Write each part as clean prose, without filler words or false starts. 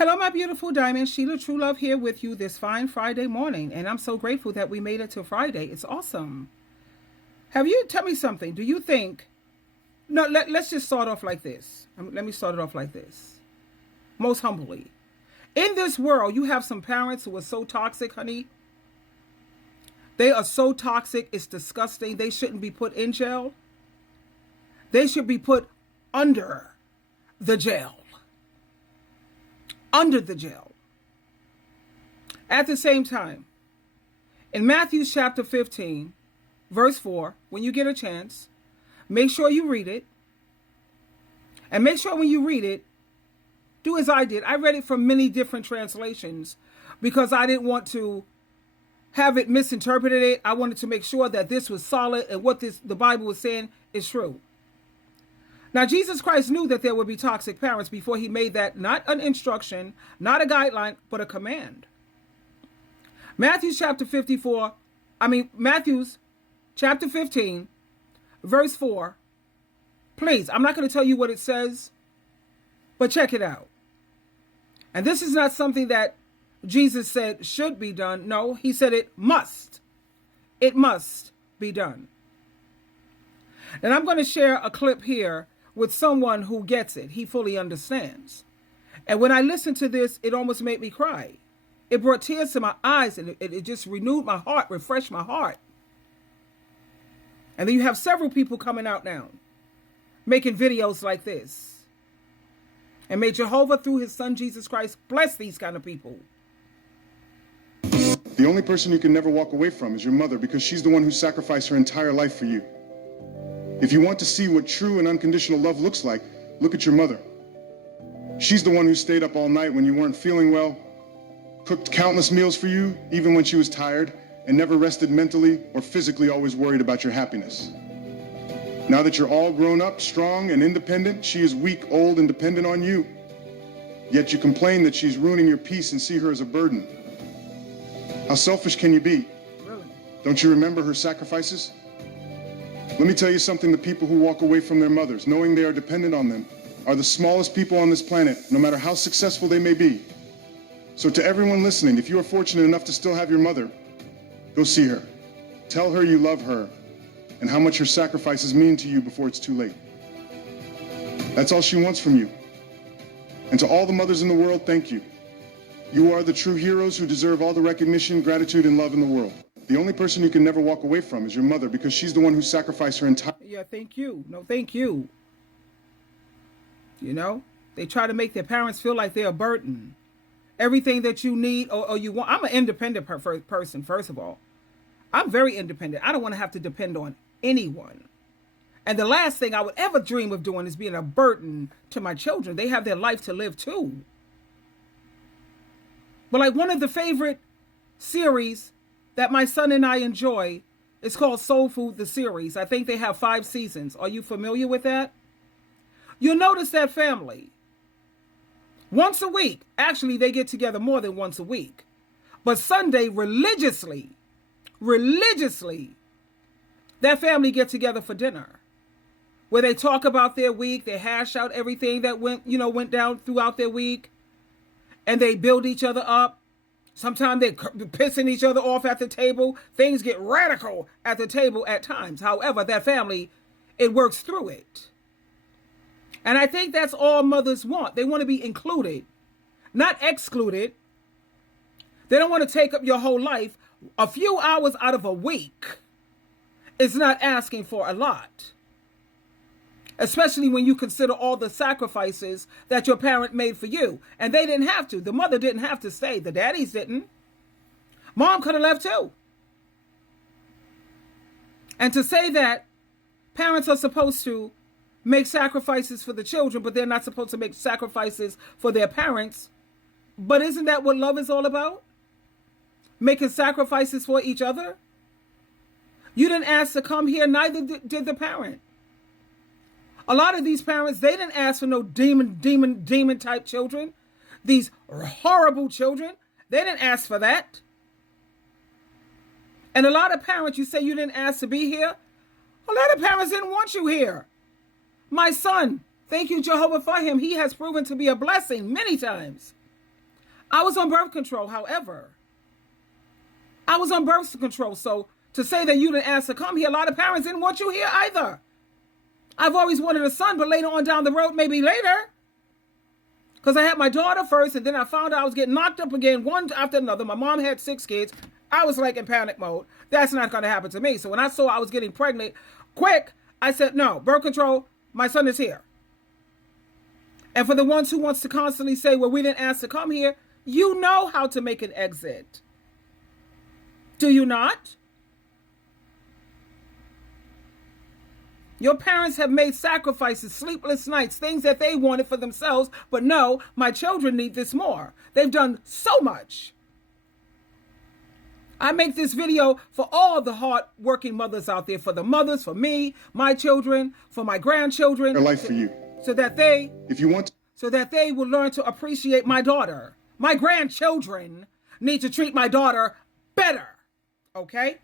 Hello, my beautiful diamond. SheilaTruelove here with you this fine Friday morning. And I'm so grateful that we made it to Friday. It's awesome. Tell me something. Do you think, no, let's just start off like this. Let me start it off like this. Most humbly. In this world, you have some parents who are so toxic, honey. They are so toxic. It's disgusting. They shouldn't be put in jail. They should be put under the jail. Under the jail. At the same time, in Matthew chapter 15, verse 4, when you get a chance, make sure you read it. And make sure when you read it, do as I did. I read it from many different translations because I didn't want to have it misinterpreted. I wanted to make sure that this was solid and what the Bible was saying is true. Now, Jesus Christ knew that there would be toxic parents before he made that not an instruction, not a guideline, but a command. Matthew chapter 15, verse 4. Please, I'm not going to tell you what it says, but check it out. And this is not something that Jesus said should be done. No, he said it must. It must be done. And I'm going to share a clip here with someone who gets it. He fully understands. And when I listened to this, it almost made me cry. It brought tears to my eyes and it just renewed my heart, refreshed my heart. And then you have several people coming out now, making videos like this. And may Jehovah, through his son Jesus Christ, bless these kind of people. The only person you can never walk away from is your mother, because she's the one who sacrificed her entire life for you. If you want to see what true and unconditional love looks like, look at your mother. She's the one who stayed up all night when you weren't feeling well, cooked countless meals for you, even when she was tired, and never rested mentally or physically, always worried about your happiness. Now that you're all grown up, strong, and independent, she is weak, old, and dependent on you. Yet you complain that she's ruining your peace and see her as a burden. How selfish can you be? Don't you remember her sacrifices? Let me tell you something, the people who walk away from their mothers, knowing they are dependent on them, are the smallest people on this planet, no matter how successful they may be. So to everyone listening, if you are fortunate enough to still have your mother, go see her. Tell her you love her and how much her sacrifices mean to you before it's too late. That's all she wants from you. And to all the mothers in the world, thank you. You are the true heroes who deserve all the recognition, gratitude, and love in the world. The only person you can never walk away from is your mother, because she's the one who sacrificed her entire... Yeah, thank you. No, thank you. You know, they try to make their parents feel like they're a burden. Everything that you need or you want. I'm an independent person, first of all. I'm very independent. I don't want to have to depend on anyone. And the last thing I would ever dream of doing is being a burden to my children. They have their life to live too. But like one of the favorite series that my son and I enjoy, it's called Soul Food, the series. I think they have 5 seasons. Are you familiar with that? You'll notice that family, once a week, actually they get together more than once a week, but Sunday religiously, that family get together for dinner, where they talk about their week, they hash out everything that went down throughout their week, and they build each other up. Sometimes they're pissing each other off at the table. Things get radical at the table at times. However, that family, it works through it. And I think that's all mothers want. They want to be included, not excluded. They don't want to take up your whole life. A few hours out of a week is not asking for a lot. Especially when you consider all the sacrifices that your parent made for you. And they didn't have to. The mother didn't have to stay. The daddies didn't. Mom could have left too. And to say that parents are supposed to make sacrifices for the children, but they're not supposed to make sacrifices for their parents. But isn't that what love is all about? Making sacrifices for each other? You didn't ask to come here, neither did the parent. A lot of these parents, they didn't ask for no demon type children. These horrible children, they didn't ask for that. And a lot of parents, you say you didn't ask to be here. A lot of parents didn't want you here. My son, thank you, Jehovah, for him. He has proven to be a blessing many times. I was on birth control, however. I was on birth control, so to say that you didn't ask to come here, a lot of parents didn't want you here either. I've always wanted a son, but later on down the road, maybe later. Because I had my daughter first, and then I found out I was getting knocked up again, one after another. My mom had 6 kids. I was like in panic mode. That's not going to happen to me. So when I saw I was getting pregnant quick, I said, no, birth control, my son is here. And for the ones who wants to constantly say, well, we didn't ask to come here, you know how to make an exit. Do you not? Your parents have made sacrifices, sleepless nights, things that they wanted for themselves, but no, my children need this more. They've done so much. I make this video for all the hard-working mothers out there, for the mothers, for me, my children, for my grandchildren. Their life for you. So that they, If you want, so that they will learn to appreciate my daughter. My grandchildren need to treat my daughter better, okay?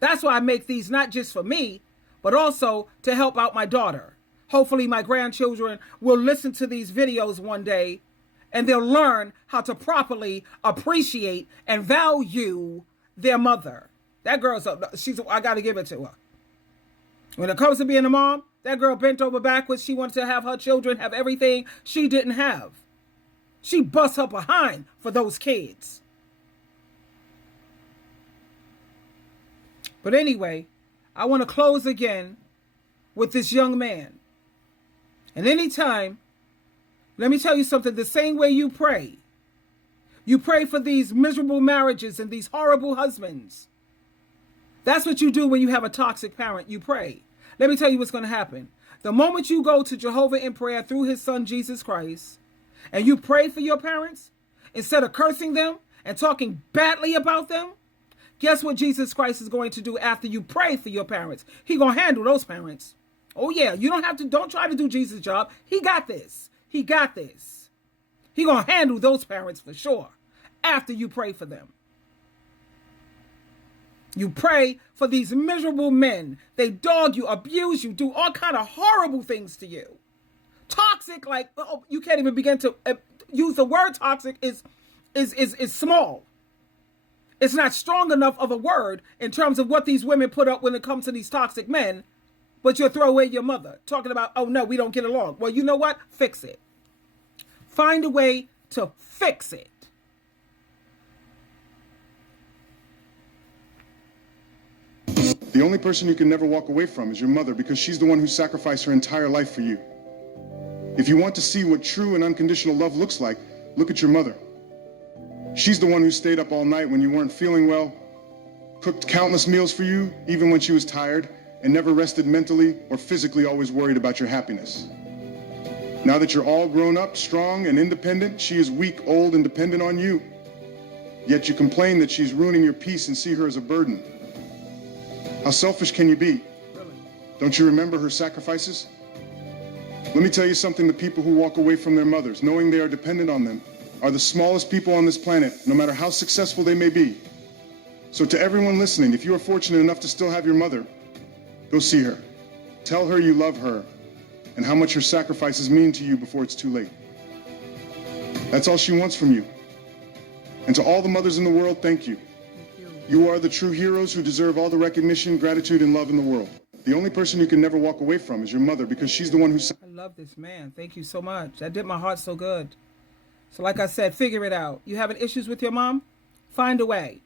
That's why I make these not just for me, but also to help out my daughter. Hopefully my grandchildren will listen to these videos one day and they'll learn how to properly appreciate and value their mother. That girl's I got to give it to her. When it comes to being a mom, that girl bent over backwards. She wanted to have her children have everything she didn't have. She bust her behind for those kids. But anyway, I want to close again with this young man. And anytime, let me tell you something, the same way you pray for these miserable marriages and these horrible husbands. That's what you do when you have a toxic parent. You pray. Let me tell you what's going to happen. The moment you go to Jehovah in prayer through his son, Jesus Christ, and you pray for your parents, instead of cursing them and talking badly about them, guess what Jesus Christ is going to do after you pray for your parents? He's going to handle those parents. Oh yeah, you don't try to do Jesus' job. He got this. He got this. He's going to handle those parents for sure after you pray for them. You pray for these miserable men. They dog you, abuse you, do all kind of horrible things to you. Toxic, like, oh, you can't even begin to use the word toxic is small. It's not strong enough of a word in terms of what these women put up when it comes to these toxic men, but you'll throw away your mother, talking about, oh no, we don't get along. Well, you know what? Fix it. Find a way to fix it. the only person you can never walk away from is your mother, because she's the one who sacrificed her entire life for you. If you want to see what true and unconditional love looks like, look at your mother. She's the one who stayed up all night when you weren't feeling well, cooked countless meals for you, even when she was tired, and never rested mentally or physically, always worried about your happiness. Now that you're all grown up, strong, and independent, she is weak, old, and dependent on you. Yet you complain that she's ruining your peace and see her as a burden. How selfish can you be? Don't you remember her sacrifices? Let me tell you something, the people who walk away from their mothers, knowing they are dependent on them, are the smallest people on this planet, no matter how successful they may be. So to everyone listening, if you are fortunate enough to still have your mother, go see her. Tell her you love her and how much her sacrifices mean to you before it's too late. That's all she wants from you. And to all the mothers in the world, thank you. You are the true heroes who deserve all the recognition, gratitude, and love in the world. The only person you can never walk away from is your mother, because she's the one who... I love this, man. Thank you so much. That did my heart so good. So like I said, figure it out. You having issues with your mom? Find a way.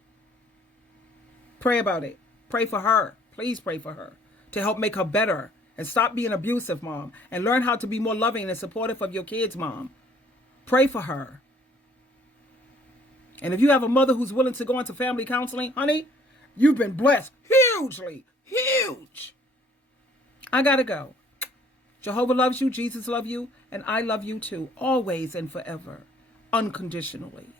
Pray about it. Pray for her. Please pray for her to help make her better, and stop being abusive, mom, and learn how to be more loving and supportive of your kids, mom. Pray for her. And if you have a mother who's willing to go into family counseling, honey, you've been blessed hugely, huge. I gotta go. Jehovah loves you, Jesus loves you, and I love you too, always and forever, unconditionally.